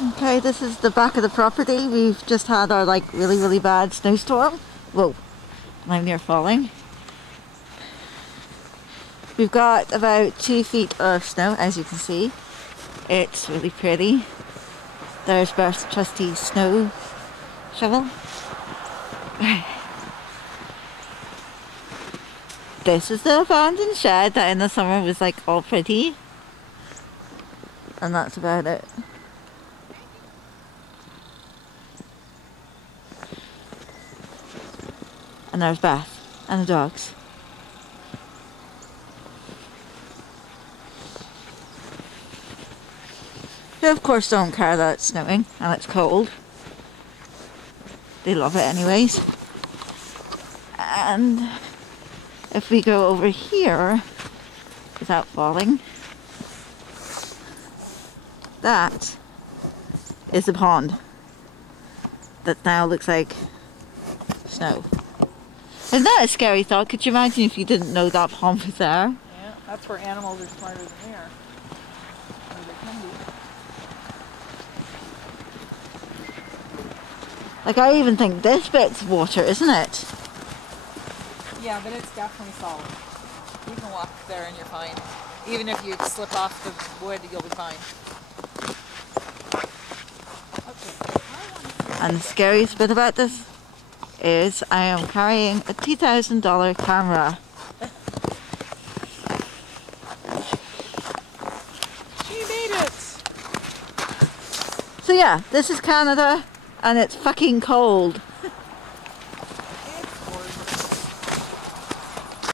Okay, this is the back of the property. We've just had our like really bad snowstorm. Whoa, I'm near falling. We've got about 2 feet of snow, as you can see. It's really pretty. There's Bert's trusty snow shovel. This is the abandoned shed that in the summer was like all pretty. And that's about it. And there's Beth and the dogs. Who of course don't care that it's snowing and it's cold. They love it anyways. And if we go over here without falling, that is the pond that now looks like snow. Isn't that a scary thought? Could you imagine if you didn't know that pond was there? Yeah, that's where animals are smarter than we are. Or they can be. Like, I even think this bit's water, isn't it? Yeah, but it's definitely solid. You can walk there and you're fine. Even if you slip off the wood, you'll be fine. Okay. And the scariest bit about this is I am carrying a $2,000 camera. She made it! So yeah, this is Canada and it's fucking cold.